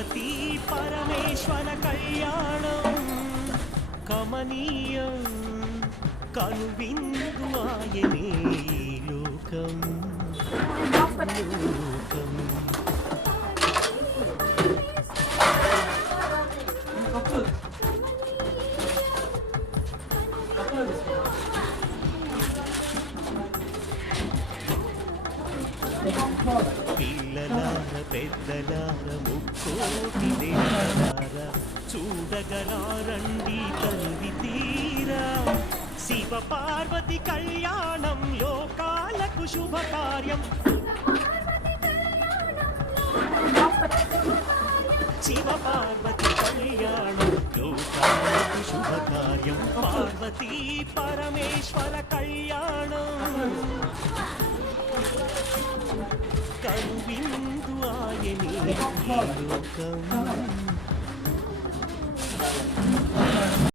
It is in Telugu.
పార్వతీ పరమేశ్వర కళ్యాణం కమనీయం కనువిందు ఆయనే లోకం లోకం పిల్లలార పెద్దలార ముక్కోటి దేవలార చూడగలారండి తనివి తీరా శివ పార్వతి కళ్యాణం లోకాలకు శుభకార్యం శివ పార్వతి కళ్యాణం లోకాలకు శుభకార్యం పార్వతీ పరమేశ్వర కళ్యాణం కనువిందు ఆయనే లోకం